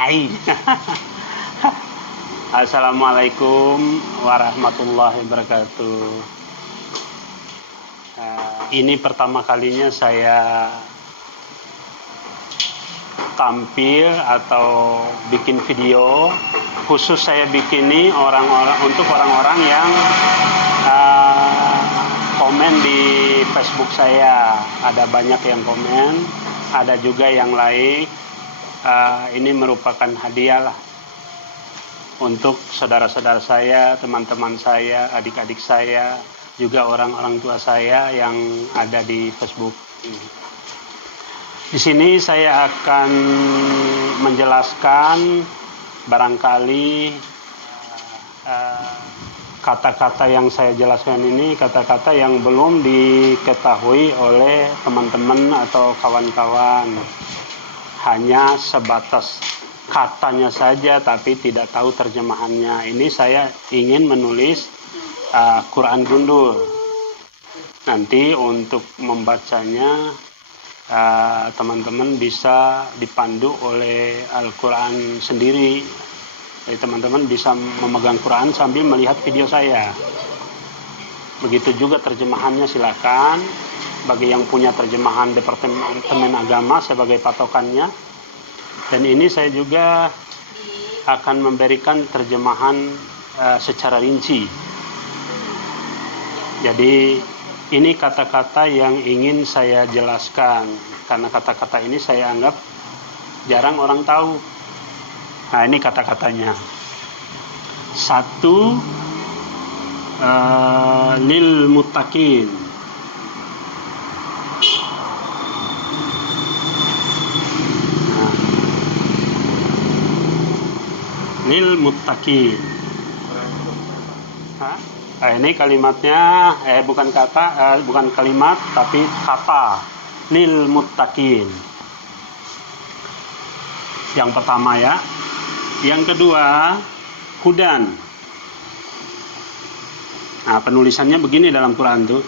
Hai. Assalamualaikum warahmatullahi wabarakatuh. Ini pertama kalinya saya tampil atau bikin video. Khusus saya bikin ini untuk orang-orang yang komen di Facebook saya. Ada banyak yang komen, ada juga yang like. Ini merupakan hadiah lah untuk saudara-saudara saya, teman-teman saya, adik-adik saya, juga orang-orang tua saya yang ada di Facebook. Di sini saya akan menjelaskan barangkali kata-kata yang saya jelaskan ini kata-kata yang belum diketahui oleh teman-teman atau kawan-kawan. Hanya sebatas katanya saja tapi tidak tahu terjemahannya. Ini saya ingin menulis Quran gundul. Nanti untuk membacanya teman-teman bisa dipandu oleh Al-Quran sendiri. Jadi teman-teman bisa memegang Quran sambil melihat video saya. Begitu juga terjemahannya, silakan. Bagi yang punya terjemahan Departemen Agama sebagai patokannya. Dan ini saya juga akan memberikan terjemahan secara rinci. Jadi ini kata-kata yang ingin saya jelaskan. Karena kata-kata ini saya anggap jarang orang tahu. Nah, ini kata-katanya. 1. Lil muttaqin. Lil muttaqin. Ini kalimatnya bukan kalimat tapi kata. Lil muttaqin. Yang pertama ya. Yang kedua, hudan. Nah, penulisannya begini dalam Quran tuh.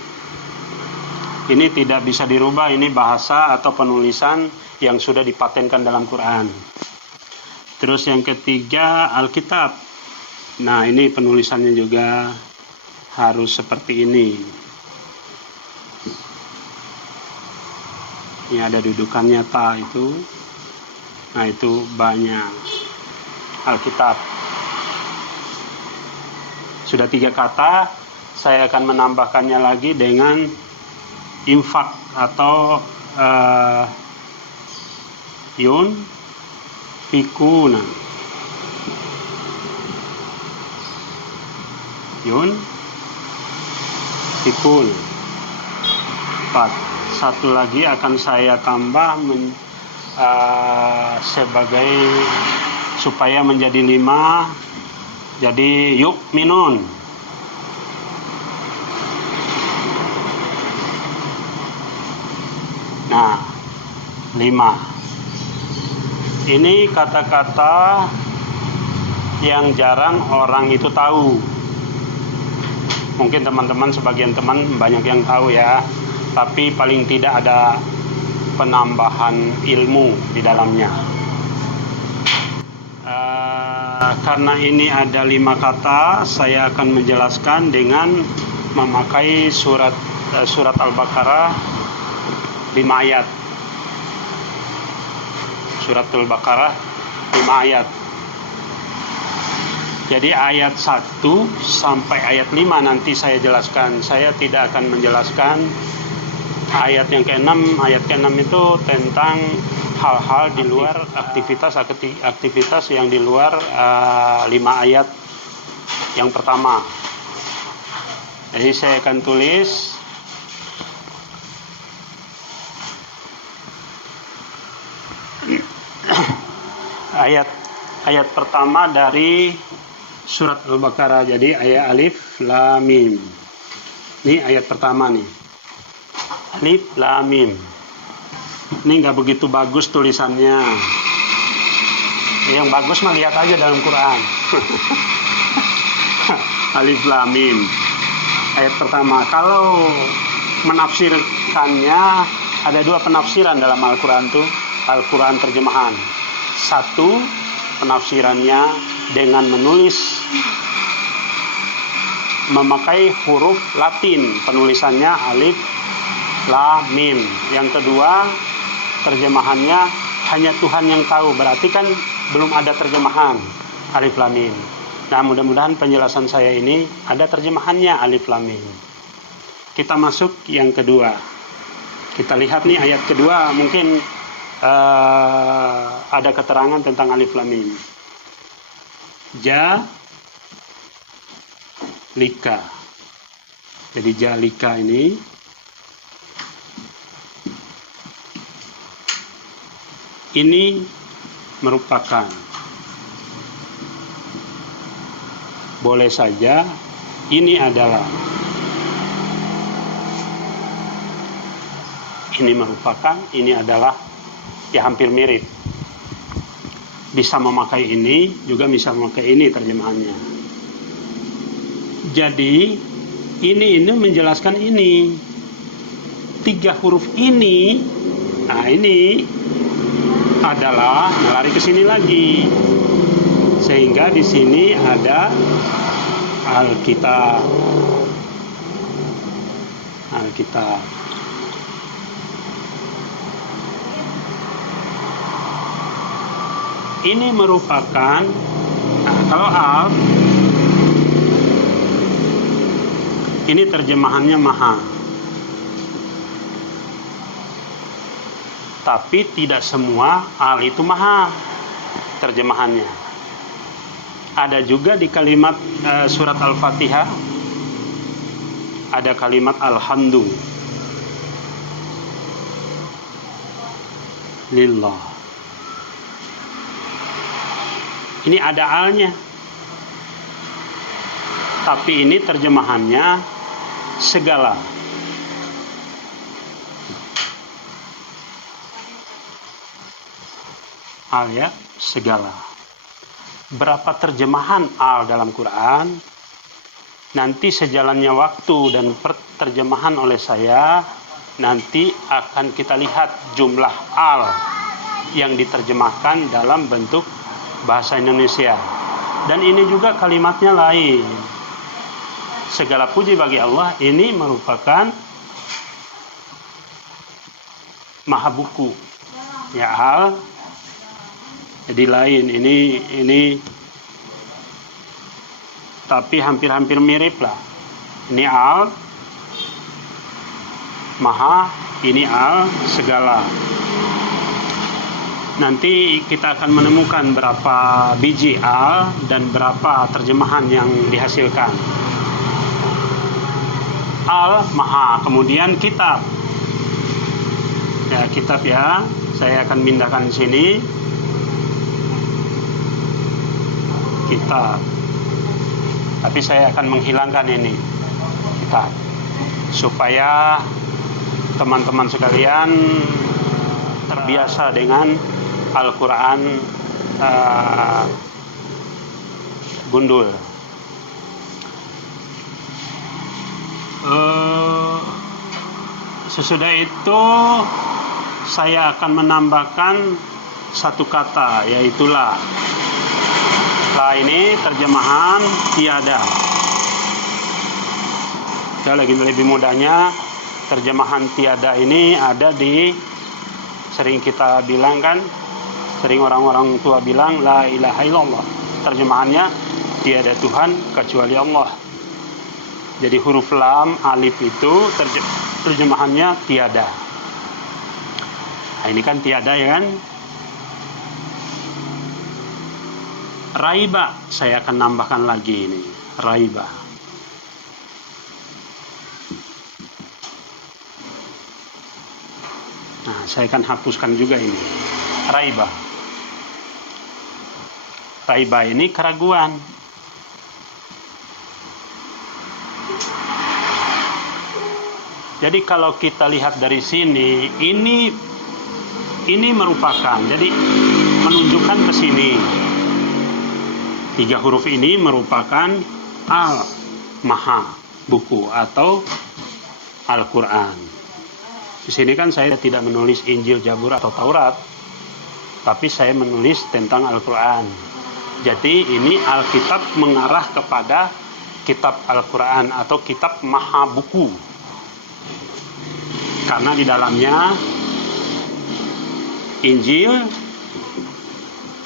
Ini tidak bisa dirubah, ini bahasa atau penulisan yang sudah dipatenkan dalam Quran. Terus yang ketiga, Alkitab. Nah, ini penulisannya juga harus seperti ini. Ini ada dudukannya ta itu. Nah, itu banyak. Alkitab. Sudah 3 kata, saya akan menambahkannya lagi dengan infak atau yun fikuna. Yun fikun. 4. Satu lagi akan saya tambah sebagai supaya menjadi 5. Jadi yuk minun. Nah, 5. Ini kata-kata yang jarang orang itu tahu. Mungkin teman-teman, sebagian teman banyak yang tahu ya, tapi paling tidak ada penambahan ilmu di dalamnya. Karena ini ada 5 kata, saya akan menjelaskan dengan memakai surat Al-Baqarah 5 ayat. Surat Al-Baqarah 5 ayat. Jadi ayat 1 sampai ayat 5 nanti saya jelaskan. Saya tidak akan menjelaskan ayat yang ke-6. Ayat ke-6 itu tentang hal-hal di luar aktivitas yang di luar 5 ayat yang pertama. Jadi saya akan tulis ayat pertama dari surat Al-Baqarah. Jadi ayat alif lam mim. Ini ayat pertama nih. Alif lam mim. Ini nggak begitu bagus tulisannya. Yang bagus mah lihat aja dalam Quran. Alif lam mim. Ayat pertama. Kalau menafsirkannya ada 2 penafsiran dalam Al-Quran tuh. Al-Quran terjemahan. 1, penafsirannya dengan memakai huruf Latin, penulisannya alif lam mim. Yang kedua, terjemahannya hanya Tuhan yang tahu, berarti kan belum ada terjemahan alif lam mim. Nah, mudah-mudahan penjelasan saya ini ada terjemahannya alif lam mim. Kita masuk yang kedua. Kita lihat nih ayat kedua, mungkin ada keterangan tentang alif lam mim. Jalika. Jadi jalika ini merupakan, boleh saja ini adalah, ini merupakan, ini adalah, ya hampir mirip. Bisa memakai ini, juga bisa memakai ini terjemahannya. Jadi ini menjelaskan ini. 3 huruf ini, nah ini adalah lari ke sini lagi. Sehingga di sini ada Alkitab. Ini merupakan, nah kalau al, ini terjemahannya maha. Tapi tidak semua al itu maha terjemahannya. Ada juga di kalimat surat Al-Fatihah, ada kalimat alhamdu lillah. Ini ada alnya. Tapi ini terjemahannya segala. Al ya, segala. Berapa terjemahan al dalam Quran? Nanti sejalannya waktu dan terjemahan oleh saya, nanti akan kita lihat jumlah al yang diterjemahkan dalam bentuk bahasa Indonesia. Dan ini juga kalimatnya lain. Segala puji bagi Allah, ini merupakan maha buku. Ya al, jadi lain. Ini tapi hampir-hampir mirip lah. Ini al maha, ini al segala. Nanti kita akan menemukan berapa biji al dan berapa terjemahan yang dihasilkan. Al maha, kemudian kitab. Ya, kitab ya. Saya akan pindahkan sini. Kitab. Tapi saya akan menghilangkan ini. Kitab. Supaya teman-teman sekalian terbiasa dengan Al-Quran gundul. Sesudah itu saya akan menambahkan satu kata, yaitu la. La ini terjemahan tiada. Ya, lagi lebih mudahnya terjemahan tiada ini ada di, sering kita bilang kan, sering orang-orang tua bilang la ilaha illallah. Terjemahannya tiada Tuhan kecuali Allah. Jadi huruf lam alif itu terjemahannya tiada. Nah, ini kan tiada ya kan. Raiba, saya akan nambahkan lagi ini. Raiba. Nah, saya akan hapuskan juga ini. Raiba. Raiba ini keraguan. Jadi kalau kita lihat dari sini, ini merupakan, jadi menunjukkan ke sini. 3 huruf ini merupakan al, maha, buku atau Al-Quran. Di sini kan saya tidak menulis Injil, Zabur atau Taurat, tapi saya menulis tentang Al-Quran. Jadi ini Alkitab mengarah kepada kitab Al-Quran atau kitab maha buku. Karena di dalamnya Injil,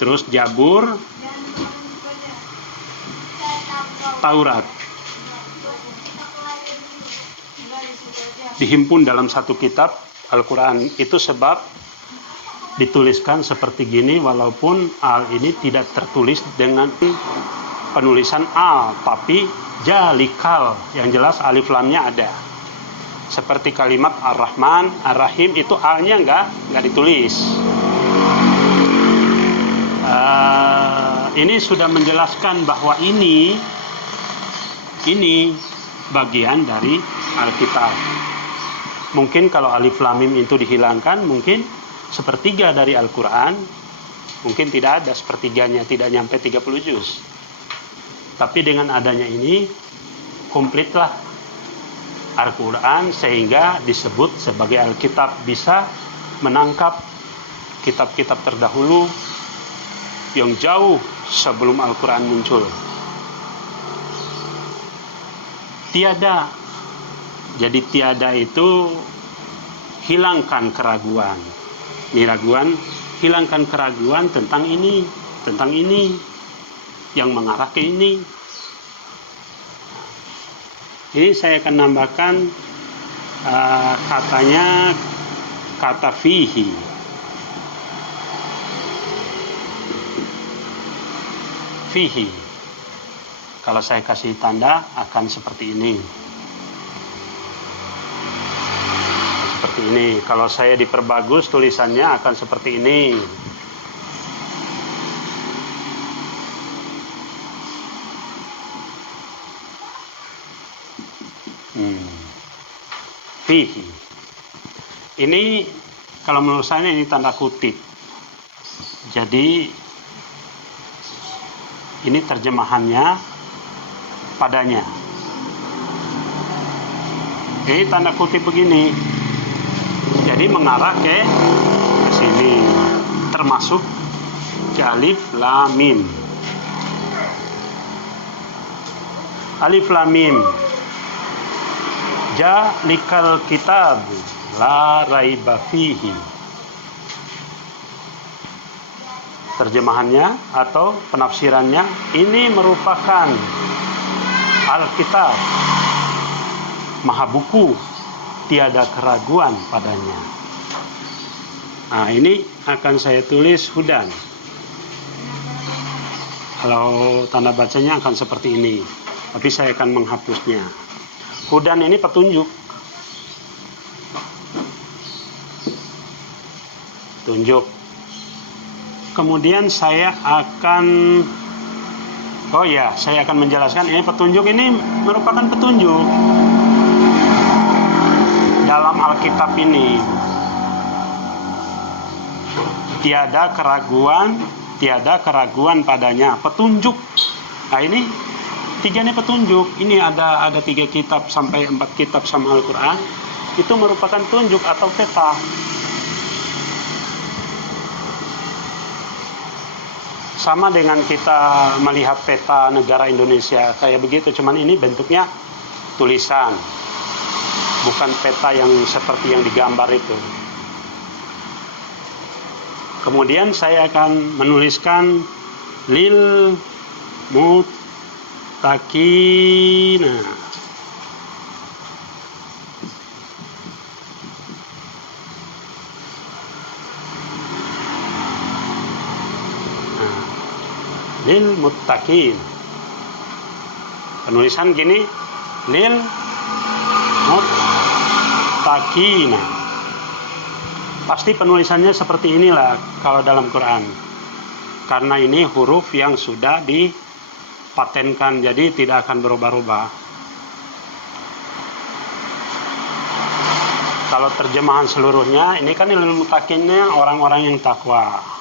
terus Zabur, Taurat dihimpun dalam satu kitab Al-Quran. Itu sebab dituliskan seperti gini, walaupun al ini tidak tertulis dengan penulisan al, tapi jalikal, yang jelas alif lamnya ada. Seperti kalimat Ar-Rahman, Ar-Rahim, itu alnya nggak ditulis. Ini sudah menjelaskan bahwa ini bagian dari Alkitab. Mungkin kalau alif lam mim itu dihilangkan, mungkin sepertiga dari Al-Quran, mungkin tidak ada sepertiganya, tidak nyampe 30 juz. Tapi dengan adanya ini, komplitlah Al-Quran sehingga disebut sebagai Alkitab, bisa menangkap kitab-kitab terdahulu yang jauh sebelum Al-Quran muncul. Tiada. Jadi tiada itu hilangkan keraguan. Hilangkan keraguan tentang ini yang mengarah ke ini. Ini saya akan nambahkan katanya kata fihi. Fihi. Kalau saya kasih tanda akan seperti ini. Seperti ini. Kalau saya diperbagus tulisannya akan seperti ini. Fihi. Ini kalau menurut saya ini tanda kutip. Jadi ini terjemahannya padanya. Ini tanda kutip begini. Jadi mengarah ke sini, termasuk ke alif lam mim. Alif lam mim. Jalikal kitab la raiba fihi. Terjemahannya atau penafsirannya, ini merupakan Alkitab maha buku, tiada keraguan padanya. Nah, ini akan saya tulis hudan. Kalau tanda bacanya akan seperti ini, tapi saya akan menghapusnya. Hudan ini petunjuk. Tunjuk. Kemudian saya akan menjelaskan ini petunjuk ini merupakan petunjuk dalam Alkitab ini. Tiada keraguan padanya, petunjuk. Nah, ini tiga ini petunjuk. Ini ada 3 kitab sampai 4 kitab sama Al-Quran. Itu merupakan tunjuk atau peta. Sama dengan kita melihat peta negara Indonesia kayak begitu, cuman ini bentuknya tulisan, bukan peta yang seperti yang digambar itu. Kemudian saya akan menuliskan lil muttaqina. Lil muttaqin. Penulisan gini, lil muttaqina. Pasti penulisannya seperti inilah kalau dalam Quran. Karena ini huruf yang sudah dipatenkan, jadi tidak akan berubah-ubah. Kalau terjemahan seluruhnya, ini kan lil muttaqinnya orang-orang yang takwa.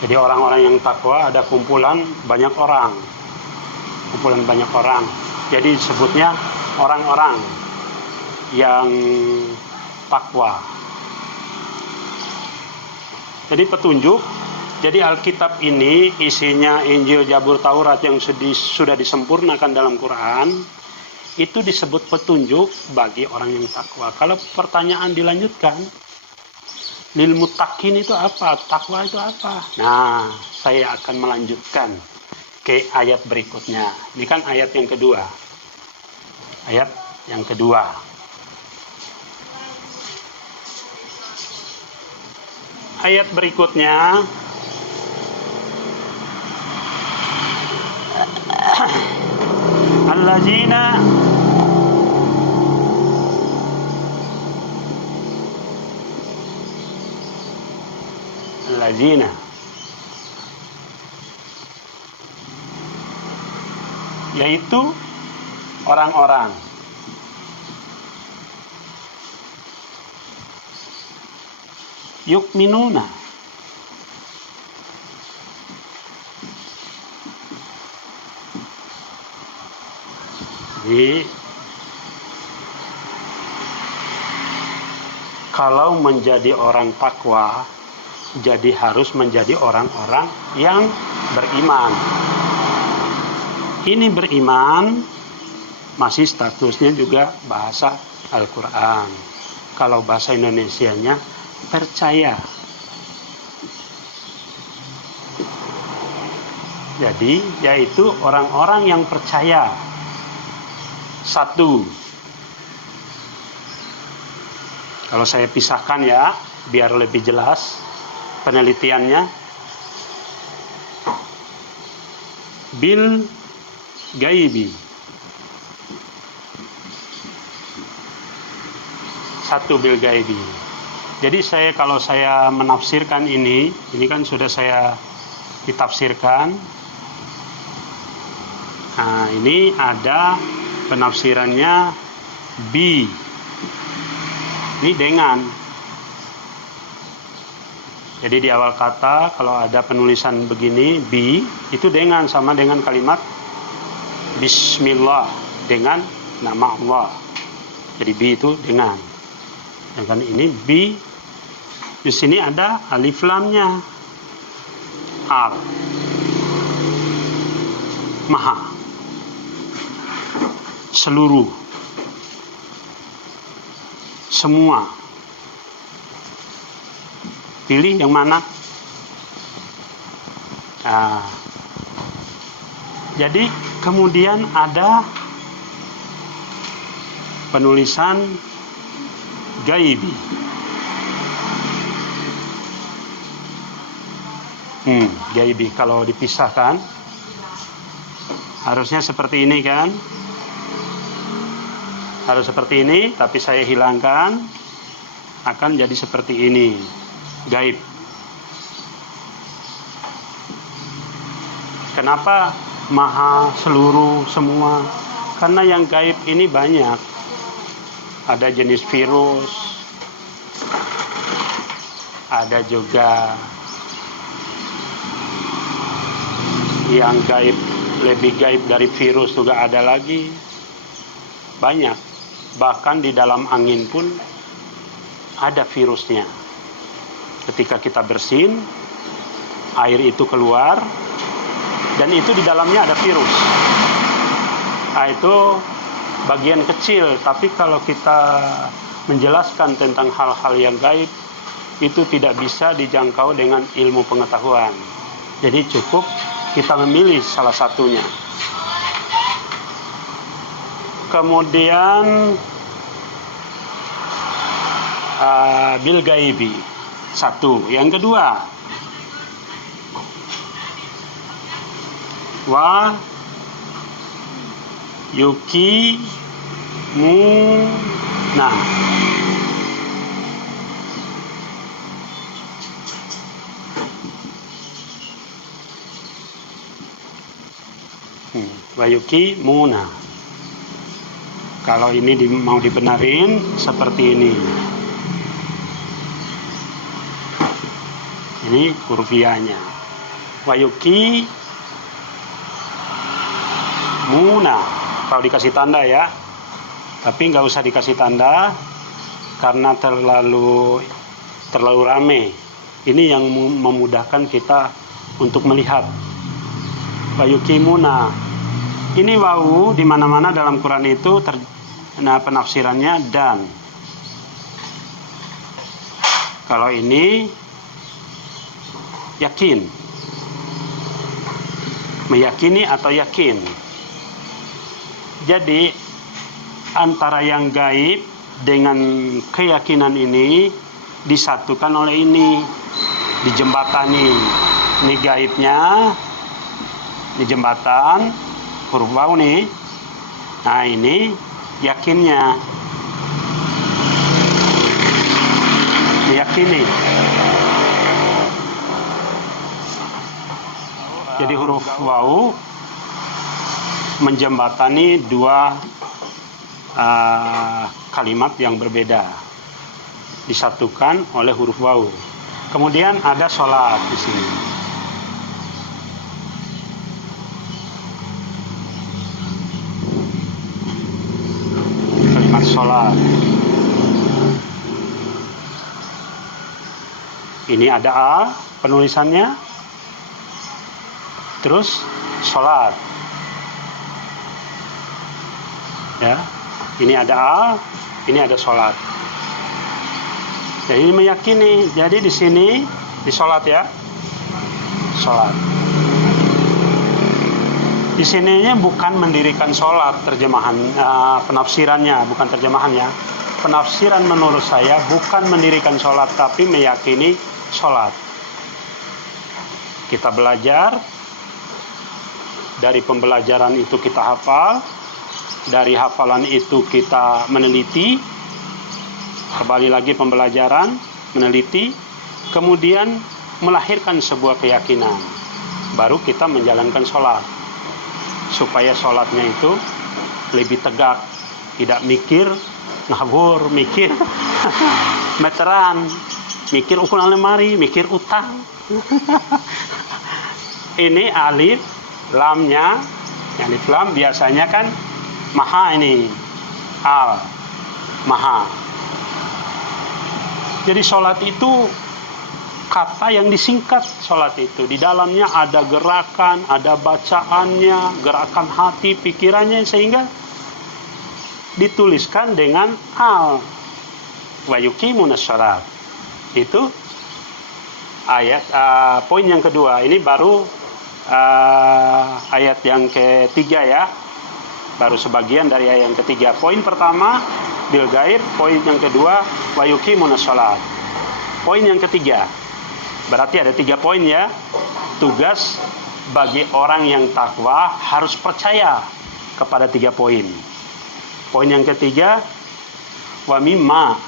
Jadi orang-orang yang takwa ada kumpulan banyak orang. Jadi disebutnya orang-orang yang takwa. Jadi petunjuk. Jadi Alkitab ini isinya Injil, Zabur, Taurat yang sudah disempurnakan dalam Quran, itu disebut petunjuk bagi orang yang takwa. Kalau pertanyaan dilanjutkan, lil muttaqin itu apa? Takwa itu apa? Nah, saya akan melanjutkan ke ayat berikutnya. Ini kan ayat yang kedua. Ayat yang kedua. Ayat berikutnya allazina yaitu orang-orang yukminuna Jadi kalau menjadi orang takwa, jadi harus menjadi orang-orang yang beriman. Ini beriman masih statusnya juga bahasa Al-Quran. Kalau bahasa Indonesianya percaya. Jadi yaitu orang-orang yang percaya. Satu, kalau saya pisahkan ya, biar lebih jelas penelitiannya. Bil gaibi. Satu, bil gaibi. Jadi kalau saya menafsirkan ini kan sudah saya ditafsirkan. Nah, ini ada penafsirannya bi. Ini dengan. Jadi di awal kata kalau ada penulisan begini bi, itu dengan, sama dengan kalimat bismillah, dengan nama Allah. Jadi bi itu dengan. Dan ini bi, di sini ada alif lamnya. Al. Maha. Seluruh, semua. Pilih yang mana? Nah, jadi kemudian ada penulisan gaibi. Gaibi kalau dipisahkan harusnya seperti ini kan? Harus seperti ini, tapi saya hilangkan, akan jadi seperti ini, gaib. Kenapa maha, seluruh, semua? Karena yang gaib ini banyak. Ada jenis virus, ada juga yang gaib, lebih gaib dari virus juga ada lagi. Banyak. Bahkan di dalam angin pun ada virusnya. Ketika kita bersin, air itu keluar, dan itu di dalamnya ada virus. Nah, itu bagian kecil, tapi kalau kita menjelaskan tentang hal-hal yang gaib, itu tidak bisa dijangkau dengan ilmu pengetahuan. Jadi cukup kita memilih salah satunya. Kemudian bil gaibi. Satu. Yang kedua, wa yuki mu nah. Wa yuki muna. Kalau ini mau dibenarin seperti ini. Ini hurfiahnya. Wayuki muna. Kalau dikasih tanda ya. Tapi nggak usah dikasih tanda karena terlalu rame. Ini yang memudahkan kita untuk melihat. Wayukimuna. Ini wawu di mana-mana dalam Quran itu penafsirannya dan. Kalau ini yakin. Meyakini atau yakin. Jadi antara yang gaib dengan keyakinan ini disatukan oleh ini, dijembatani. Ini gaibnya, di jembatan huruf waw nih. Nah ini yakinnya, meyakini. Jadi huruf waw menjembatani dua kalimat yang berbeda, disatukan oleh huruf waw. Kemudian ada sholat di sini. Kalimat sholat. Ini ada a penulisannya. Terus sholat. Ya, ini ada a, ini ada sholat. Jadi meyakini. Jadi di sini di sholat ya, sholat. Di sininya bukan mendirikan sholat, terjemahan penafsirannya, bukan terjemahannya. Penafsiran menurut saya bukan mendirikan sholat, tapi meyakini sholat. Kita belajar, dari pembelajaran itu kita hafal, dari hafalan itu kita meneliti, kembali lagi pembelajaran, meneliti, kemudian melahirkan sebuah keyakinan. Baru kita menjalankan sholat. Supaya sholatnya itu lebih tegak, tidak mikir, ngabur, mikir meteran, mikir ukuran lemari, mikir utang. Ini alif, lamnya, alif lam biasanya kan maha ini, al, maha. Jadi sholat itu kata yang disingkat. Sholat itu di dalamnya ada gerakan, ada bacaannya, gerakan hati, pikirannya, sehingga dituliskan dengan al. Wa yuqimuna shalat. Itu ayat poin yang kedua. Ini baru ayat yang ketiga ya. Baru sebagian dari ayat yang ketiga. Poin pertama bil gaib, poin yang kedua wa yuqimuna shalat. Poin yang ketiga. Berarti ada 3 poin ya. Tugas bagi orang yang takwa harus percaya kepada 3 poin. Poin yang ketiga, wa mimma.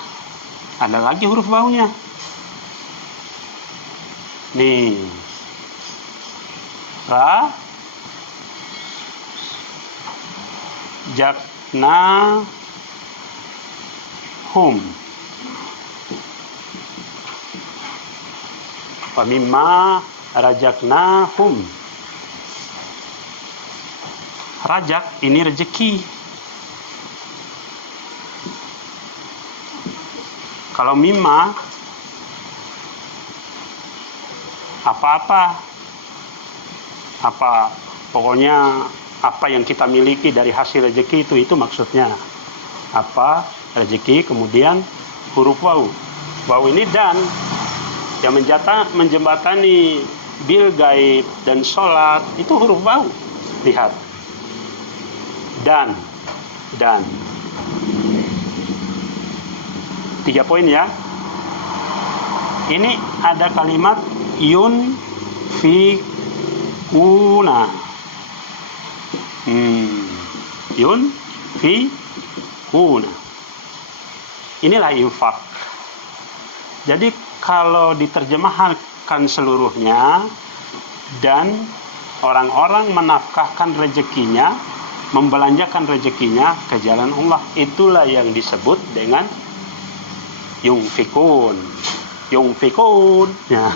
Ada lagi huruf wawunya. Nih. Ra. Jakna. Hum. Wa mimma rajaknahum. Rajak ini rezeki. Kalau mimma apa-apa, apa pokoknya apa yang kita miliki dari hasil rezeki itu maksudnya. Apa rezeki, kemudian huruf waw. Waw ini dan yang menjembatani bil gaib dan sholat itu huruf waw. Lihat. Dan 3 poin ya. Ini ada kalimat yun fi kuna. Yun fi kuna. Inilah infak. Jadi kalau diterjemahkan seluruhnya, dan orang-orang menafkahkan rezekinya, membelanjakan rezekinya ke jalan Allah, itulah yang disebut dengan yungfikun ya.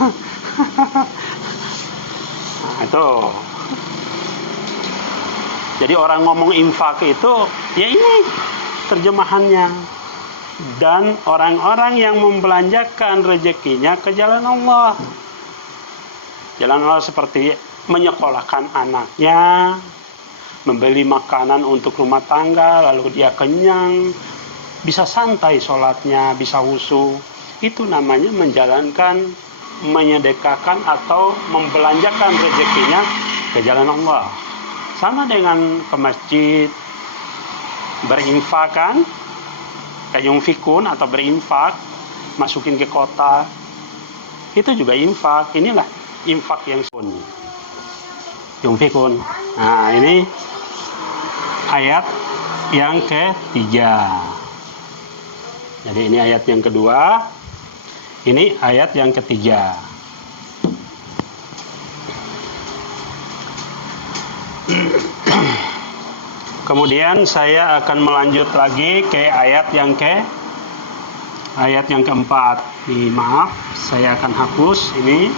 Nah, itu. Jadi orang ngomong infak itu ya ini terjemahannya. dan orang-orang yang membelanjakan rezekinya ke jalan Allah. Jalan Allah seperti menyekolahkan anaknya, membeli makanan untuk rumah tangga, lalu dia kenyang, bisa santai sholatnya, bisa khusyuk. Itu namanya menjalankan, menyedekahkan atau membelanjakan rezekinya ke jalan Allah. Sama dengan ke masjid, berinfak kan, yunfikun atau berinfak, masukin ke kota, itu juga infak. Inilah infak yang sunni, yunfikun. Nah, ini ayat yang ketiga. Jadi ini ayat yang kedua, ini ayat yang ketiga. Kemudian saya akan melanjut lagi ke ayat yang keempat. Maaf, saya akan hapus ini.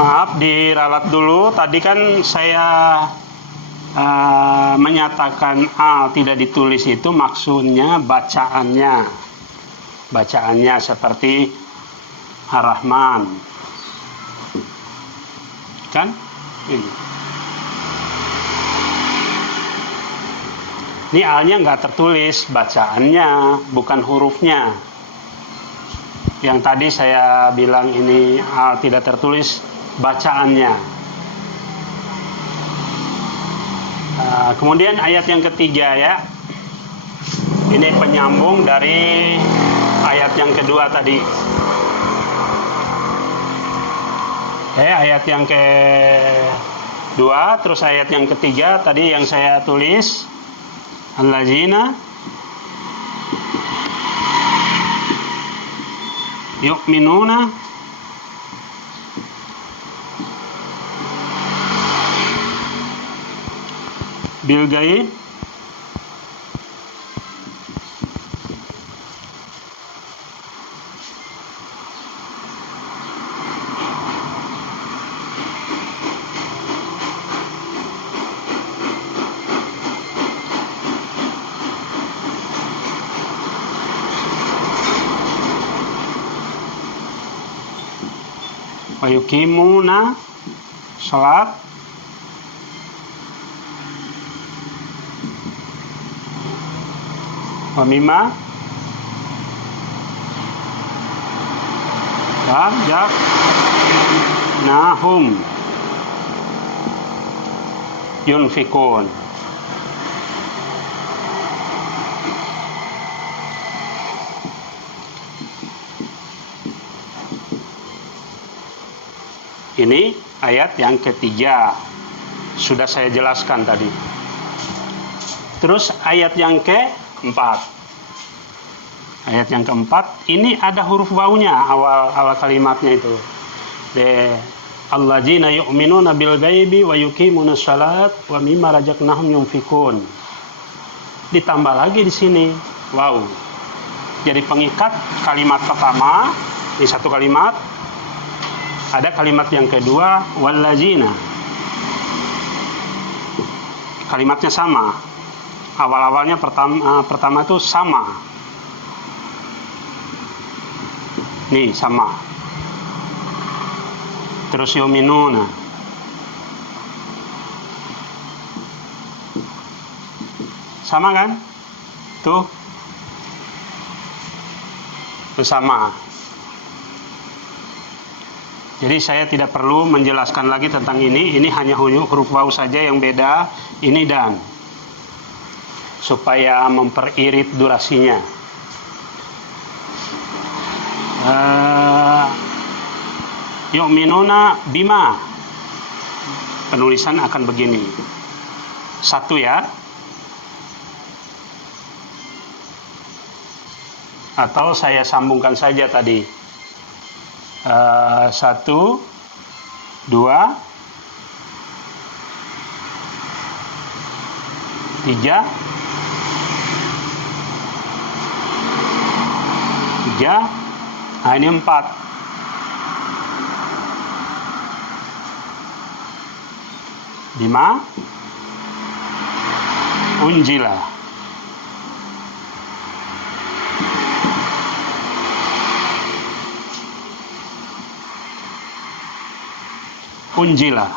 Maaf, diralat dulu. Tadi kan saya menyatakan tidak ditulis, itu maksudnya bacaannya seperti Ar-Rahman kan ini alnya nggak tertulis, bacaannya bukan hurufnya. Yang tadi saya bilang ini al tidak tertulis, bacaannya. Kemudian ayat yang ketiga ya, ini penyambung dari ayat yang kedua tadi. Ayat yang kedua, terus ayat yang ketiga tadi yang saya tulis, allazina yu'minuna bil ghaib wa yuqimuna shalat wa mimma razaqnahum yunfikun. Ini ayat yang ketiga, sudah saya jelaskan tadi. Terus ayat yang keempat. Ayat yang keempat, ini ada huruf wawunya awal kalimatnya itu. Allazina yu'minuna bil ghaibi wa yuqimuna shalat wa mimma razaqnahum yunfikun. Ditambah lagi di sini wow. Jadi pengikat kalimat pertama di satu kalimat, ada kalimat yang kedua wallazina. Kalimatnya sama. Awal-awalnya pertama itu sama. Nih sama. Terus yuminuna. Sama kan? Tuh. Itu sama. Jadi saya tidak perlu menjelaskan lagi tentang ini. Ini hanya huruf waw saja yang beda. Ini dan. Supaya memperirit durasinya. Yu'minuna bima. Penulisan akan begini. Satu ya. Atau saya sambungkan saja tadi. 1, 2, 3, 3. Nah ini 4. 5, Unjila. Unjila.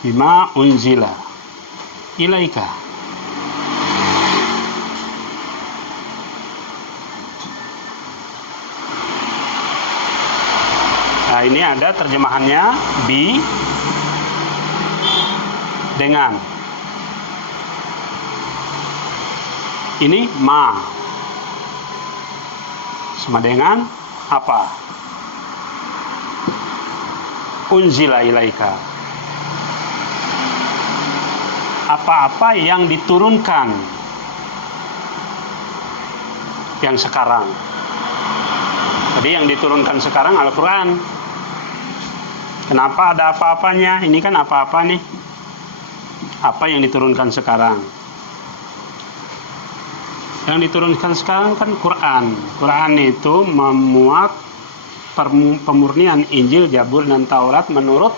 Bima unzila ilaika. Nah, ini ada terjemahannya bi dengan. Ini ma. Sama dengan apa? Unzila ilaika. Apa-apa yang diturunkan yang sekarang. Jadi yang diturunkan sekarang Al-Quran. Kenapa ada apa-apanya? Ini kan apa-apa nih. Apa yang diturunkan sekarang? Yang diturunkan sekarang kan Quran. Quran itu memuat pemurnian Injil, Zabur, dan Taurat menurut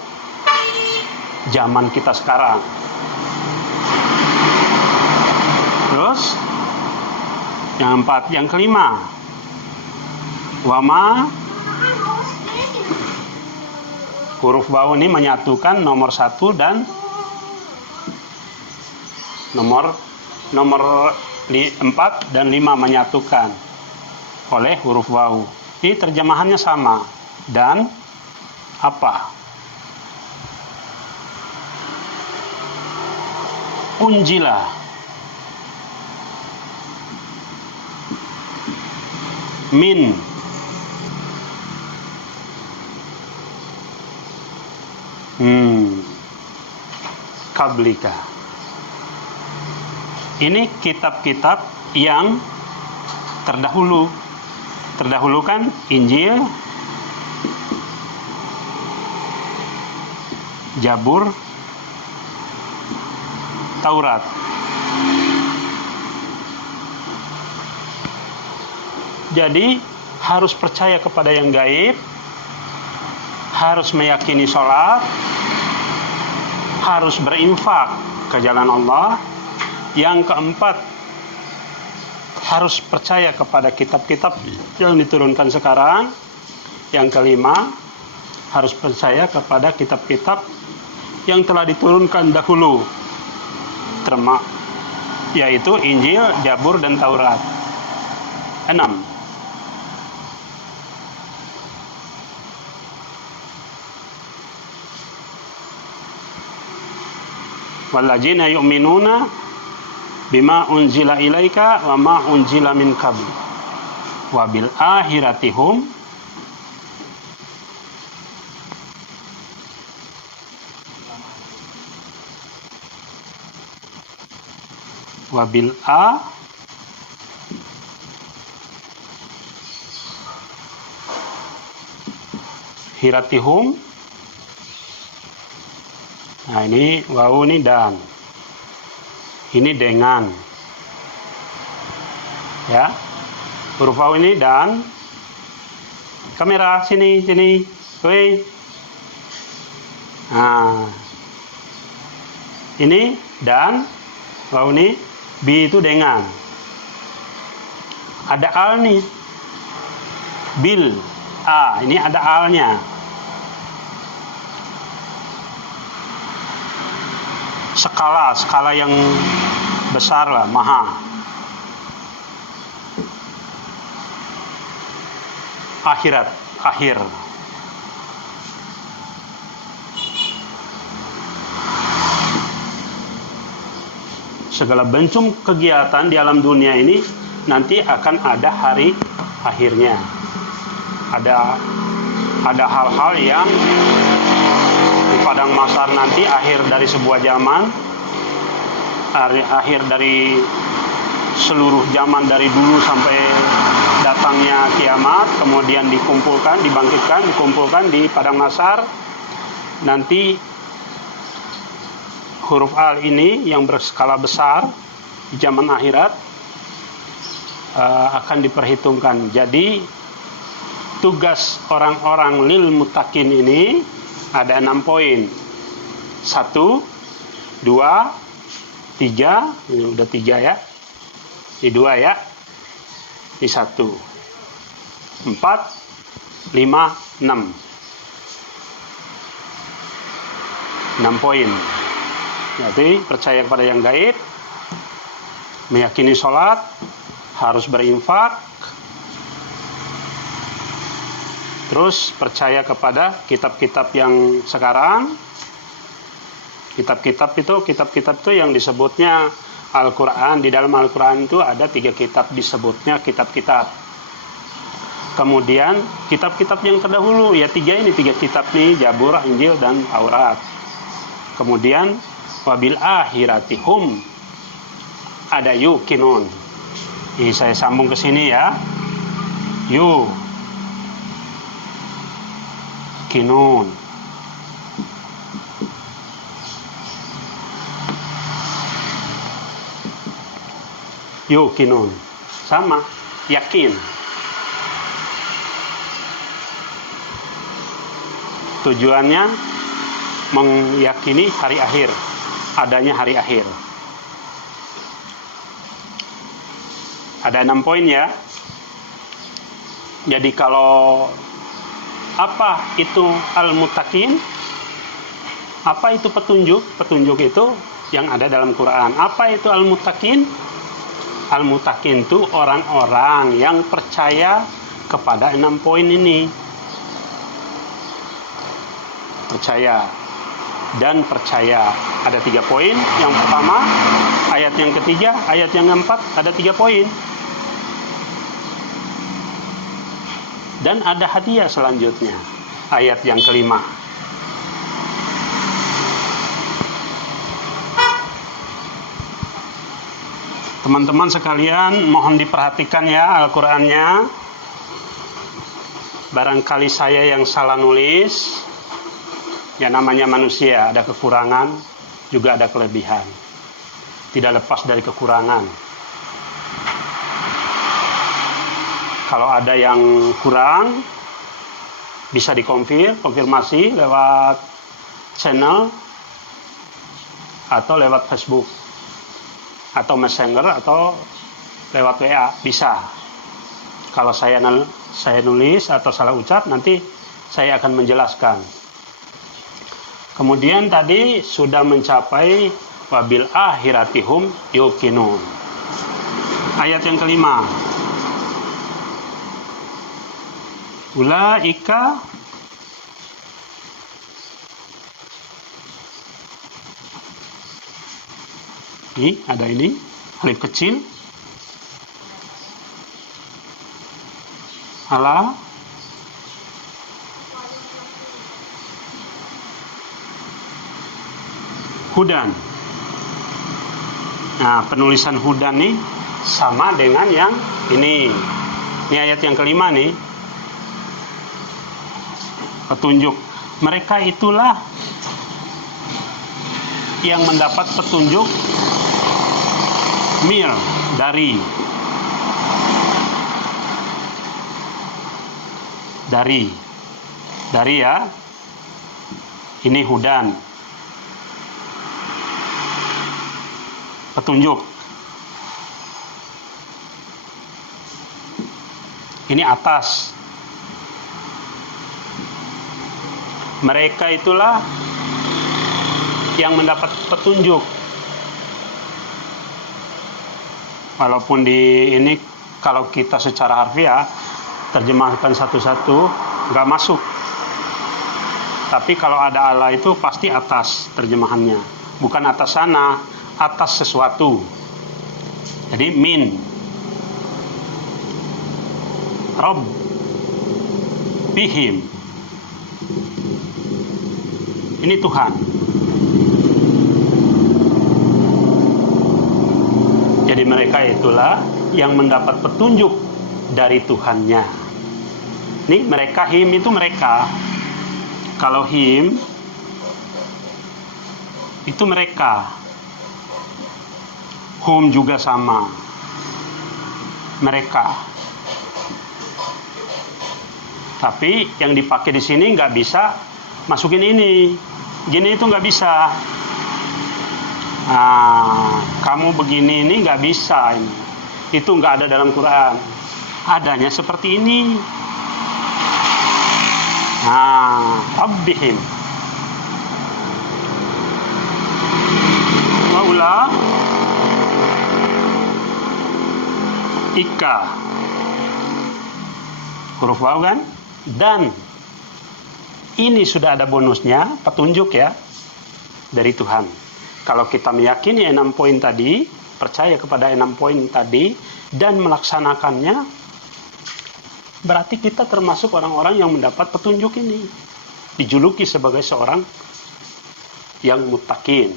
zaman kita sekarang. Terus yang kelima, wama, huruf waw ini menyatukan nomor 1 dan nomor 4 dan 5 menyatukan oleh huruf waw. Ini terjemahannya sama. Dan apa? Unjila. Min. Kablika. Ini kitab-kitab yang terdahulu. Terdahulu kan Injil, Zabur, Taurat. Jadi harus percaya kepada yang gaib, harus meyakini sholat, harus berinfak ke jalan Allah. Yang keempat, harus percaya kepada kitab-kitab yang diturunkan sekarang. Yang kelima, harus percaya kepada kitab-kitab yang telah diturunkan dahulu, yaitu Injil, Zabur, dan Taurat. 6. Walladzina yu'minuna bima unzila ilaika wa ma unzila min qabl wa bil akhirati hum wa bil akhirati hum. Nah, ini wawu ini dan. Ini dengan. Ya. Huruf wawu ini dan. Kamera sini. Woi. Nah. Ini dan. Wawu ini bi itu dengan. Ada al nih. Bil. Ini ada alnya. Skala yang besar lah, maha. Akhir. Segala bentuk kegiatan di alam dunia ini nanti akan ada hari akhirnya. Ada hal-hal yang di padang mahsyar nanti, akhir dari sebuah zaman, akhir dari seluruh zaman dari dulu sampai datangnya kiamat, kemudian dikumpulkan di padang mahsyar. Nanti huruf al ini yang berskala besar di zaman akhirat akan diperhitungkan. Jadi tugas orang-orang lil muttaqin ini ada 6 poin. 1, 2, 3, 3, ini udah 3 ya. Ini 2 ya. Ini 1. 4, 5, 6. 6 poin. Jadi percaya kepada yang gaib, meyakini sholat, harus berinfak, terus percaya kepada kitab-kitab yang sekarang. Kitab-kitab itu yang disebutnya Al-Quran. Di dalam Al-Quran itu ada 3 kitab disebutnya kitab-kitab. Kemudian kitab-kitab yang terdahulu ya 3 kitab nih, Zabur, Injil, dan Taurat. Kemudian wabil akhirati hum, ada yuqinun. Ini saya sambung ke sini ya. Yuqinun. Yuqinun sama yakin. Tujuannya meyakini hari akhir, adanya hari akhir. Ada 6 poin ya. Jadi kalau apa itu al-muttaqin? Apa itu petunjuk? Petunjuk itu yang ada dalam Quran. Apa itu al-muttaqin? Al-muttaqin itu orang-orang yang percaya kepada 6 poin ini. Percaya dan percaya. Ada 3 poin. Yang pertama, ayat yang ketiga, ayat yang keempat, ada 3 poin. Dan ada hadiah selanjutnya, ayat yang kelima. Teman-teman sekalian, mohon diperhatikan ya Al-Qur'annya. Barangkali saya yang salah nulis. Ya namanya manusia, ada kekurangan, juga ada kelebihan. Tidak lepas dari kekurangan. Kalau ada yang kurang, bisa konfirmasi lewat channel atau lewat Facebook atau Messenger atau lewat WA, bisa. Kalau saya nulis atau salah ucap, nanti saya akan menjelaskan. Kemudian tadi sudah mencapai wabil akhiratihum yuqinun. Ayat yang kelima. Ulaika ini ada ini alif kecil ala hudan. Nah, penulisan hudan nih sama dengan yang ini. Ini ayat yang kelima nih. Petunjuk. Mereka itulah yang mendapat petunjuk dari ya. Ini hudan. Petunjuk. Ini atas. Mereka itulah yang mendapat petunjuk. Walaupun di ini kalau kita secara harfiah terjemahkan satu-satu nggak masuk. Tapi kalau ada ala itu pasti atas terjemahannya. Bukan atas sana, atas sesuatu. Jadi min Rob bihim. Ini Tuhan. Jadi mereka itulah yang mendapat petunjuk dari Tuhannya. Nih mereka, him itu mereka. Kalau him itu mereka. Hum juga sama. Mereka. Tapi yang dipakai di sini nggak bisa masukin ini. Gini itu nggak bisa. Kamu begini ini nggak bisa, ini itu nggak ada dalam Quran, adanya seperti ini. Rabbihim waula ika, huruf waw kan, dan ini sudah ada bonusnya, petunjuk ya dari Tuhan. Kalau kita meyakini 6 poin tadi, percaya kepada 6 poin tadi dan melaksanakannya, berarti kita termasuk orang-orang yang mendapat petunjuk ini, dijuluki sebagai seorang yang muttaqin.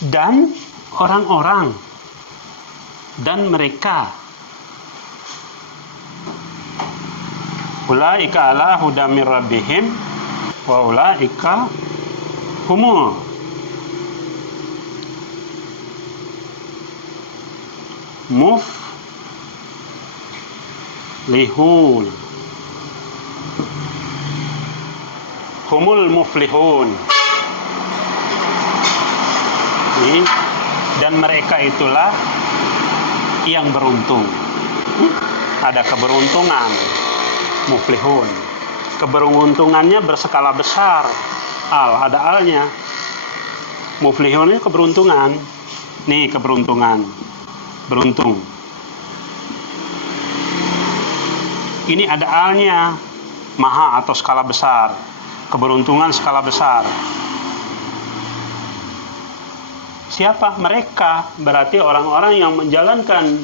Dan orang-orang dan mereka ulaika ala hudam mir rabbihim wa ulaika humul muflihun, humul muflihun. Dan mereka itulah yang beruntung. Ada keberuntungan, muflihun. Keberuntungannya berskala besar. Ada alnya. Muflihun ini keberuntungan. Nih keberuntungan. Beruntung. Ini ada alnya. Maha atau skala besar. Keberuntungan skala besar. Siapa? Mereka. Berarti orang-orang yang menjalankan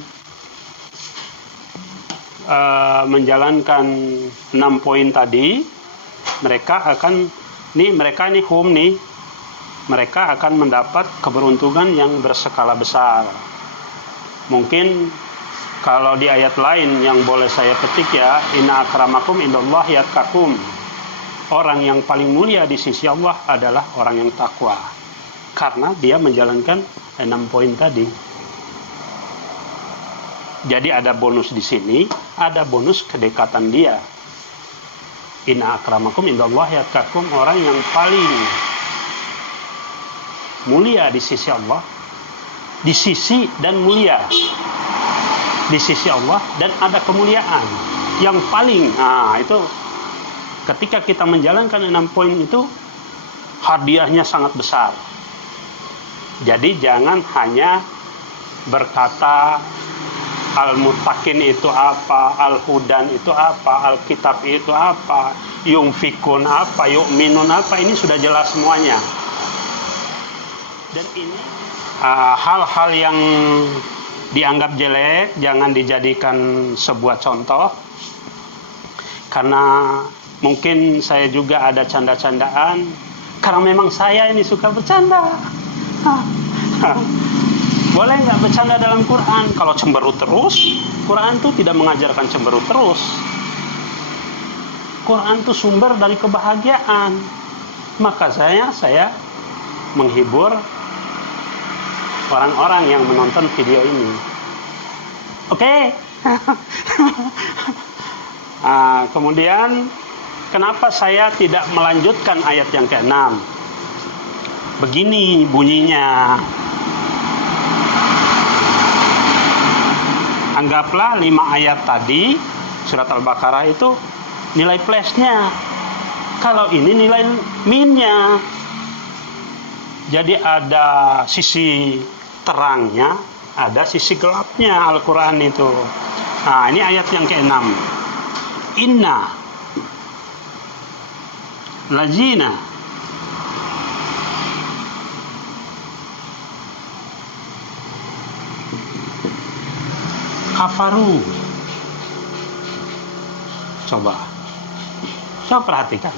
6 poin tadi, mereka akan mereka akan mendapat keberuntungan yang berskala besar. Mungkin kalau di ayat lain yang boleh saya petik ya, inna akramakum indallahi atqakum. Orang yang paling mulia di sisi Allah adalah orang yang takwa. Karena dia menjalankan 6 poin tadi. Jadi ada bonus di sini, ada bonus kedekatan dia. Inna akramakum indallahi atqakum, orang yang paling mulia di sisi Allah, di sisi dan mulia di sisi Allah, dan ada kemuliaan yang paling. Itu ketika kita menjalankan 6 poin itu, hadiahnya sangat besar. Jadi jangan hanya berkata al-muttaqin itu apa, al-hudan itu apa, al-kitab itu apa, yungfikun apa, yu'minun apa, ini sudah jelas semuanya. Dan ini hal-hal yang dianggap jelek jangan dijadikan sebuah contoh, karena mungkin saya juga ada canda-candaan, karena memang saya ini suka bercanda. Boleh nggak bercanda dalam Quran? Kalau cemberut terus, Quran itu tidak mengajarkan cemberut terus. Quran itu sumber dari kebahagiaan. Maka saya menghibur orang-orang yang menonton video ini. Oke? Kemudian kenapa saya tidak melanjutkan ayat yang ke-6? Begini bunyinya. Anggaplah 5 ayat tadi surat Al-Baqarah itu nilai plusnya. Kalau ini nilai minusnya. Jadi ada sisi terangnya, ada sisi gelapnya Al-Quran itu. Ini ayat yang ke-6. Inna ladzina kafaru. Coba perhatikan.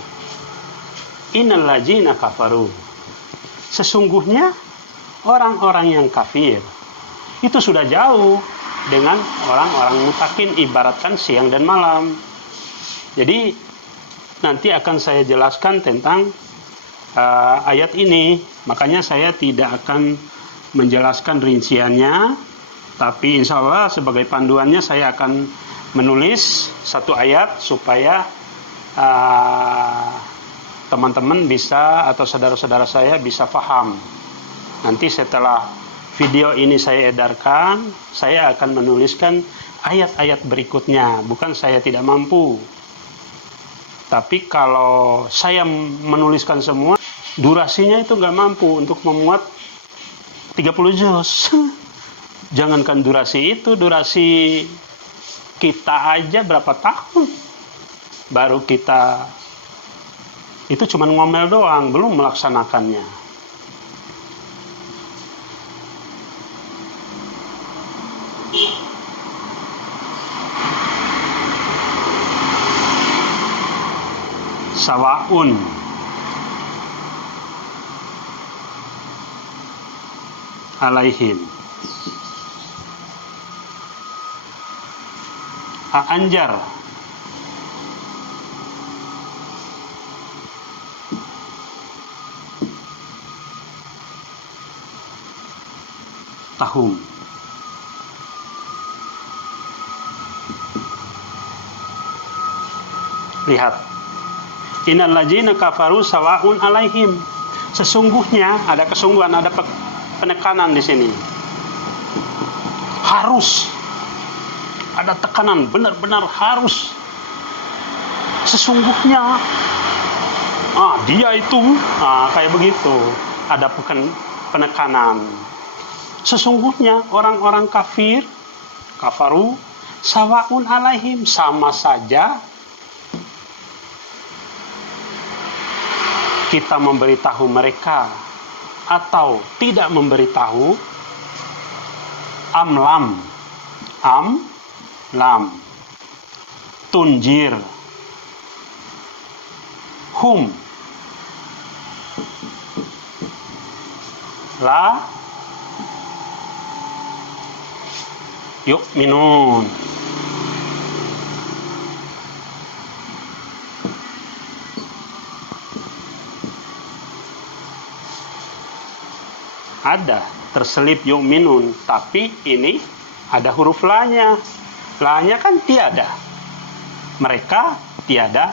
Innal ladzina kafaru. Sesungguhnya orang-orang yang kafir itu sudah jauh dengan orang-orang muttaqin, ibaratkan siang dan malam. Jadi nanti akan saya jelaskan tentang ayat ini. Makanya saya tidak akan menjelaskan rinciannya, tapi insya Allah sebagai panduannya saya akan menulis satu ayat supaya teman-teman bisa atau saudara-saudara saya bisa paham. Nanti setelah video ini saya edarkan, saya akan menuliskan ayat-ayat berikutnya. Bukan saya tidak mampu, tapi kalau saya menuliskan semua, durasinya itu nggak mampu untuk memuat 30 juz. Jangankan durasi itu, durasi kita aja berapa tahun baru kita itu cuma ngomel doang, belum melaksanakannya. Sawaun alaihim. Anjar tahum. Lihat, innal ladzina kafaru sawaun alaihim. Sesungguhnya ada kesungguhan, ada penekanan di sini. Harus ada tekanan, benar-benar harus. Sesungguhnya dia itu kayak begitu, ada penekanan. Sesungguhnya orang-orang kafir, kafaru sawaun alaihim, sama saja kita memberitahu mereka atau tidak memberitahu. Amlam tunjir hum la yu'minun. Ada terselip yu'minun, tapi ini ada huruf la-nya. La-nya kan tiada. Mereka tiada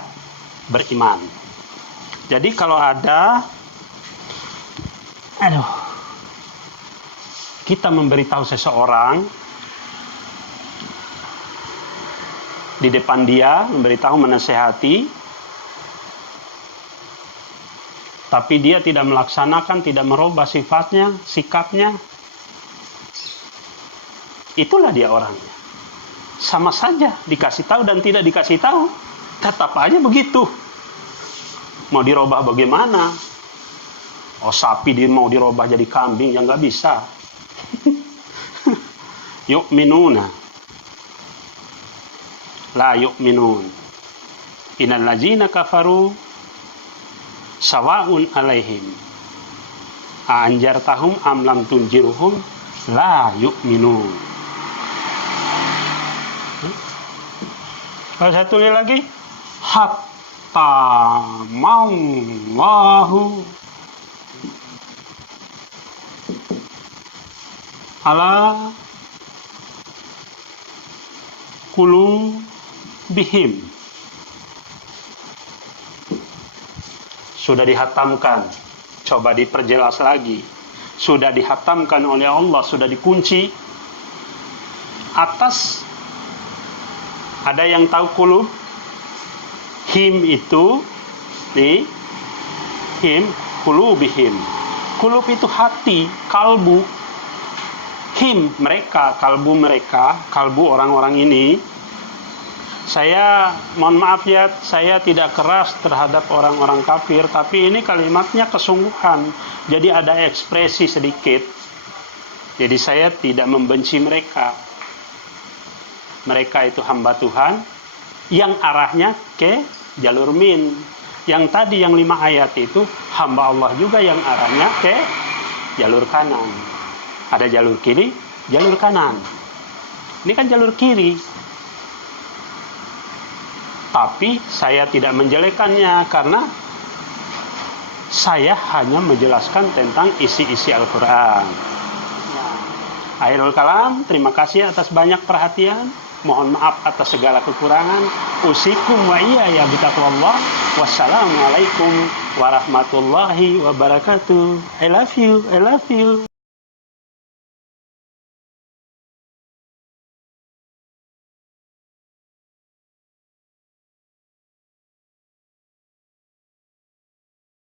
beriman. Jadi kalau ada kita memberitahu seseorang di depan dia, memberitahu, menasehati, tapi dia tidak melaksanakan, tidak merubah sifatnya, sikapnya, itulah dia orangnya. Sama saja dikasih tahu dan tidak dikasih tahu, tetap aja begitu. Mau dirubah bagaimana? Sapi mau dirubah jadi kambing, ya nggak bisa. Yu'minuna la yu'minun. Innal ladzina kafaru sawaun alaihim anjartahum am lam tunjiruhum la yu'minun. Kalau saya tulis lagi, hatta maullahu ala qulubihim. Sudah dihatamkan, coba diperjelas lagi. Sudah dihatamkan oleh Allah, sudah dikunci atas. Ada yang tahu qulub? Him itu nih, him, qulubihim. Qulub itu hati, kalbu. Him, mereka, kalbu orang-orang ini. Saya mohon maaf ya, saya tidak keras terhadap orang-orang kafir, tapi ini kalimatnya kesungguhan. Jadi ada ekspresi sedikit. Jadi saya tidak membenci mereka. Mereka itu hamba Tuhan yang arahnya ke jalur min. Yang tadi yang 5 ayat itu hamba Allah juga yang arahnya ke jalur kanan. Ada jalur kiri, jalur kanan. Ini kan jalur kiri. Tapi saya tidak menjelekannya karena saya hanya menjelaskan tentang isi-isi Al-Quran. Akhirul kalam, terima kasih atas banyak perhatian. Mohon maaf atas segala kekurangan. Usikum wa iya ya bitaqwallah. Wassalamualaikum warahmatullahi wabarakatuh. I love you. I love you.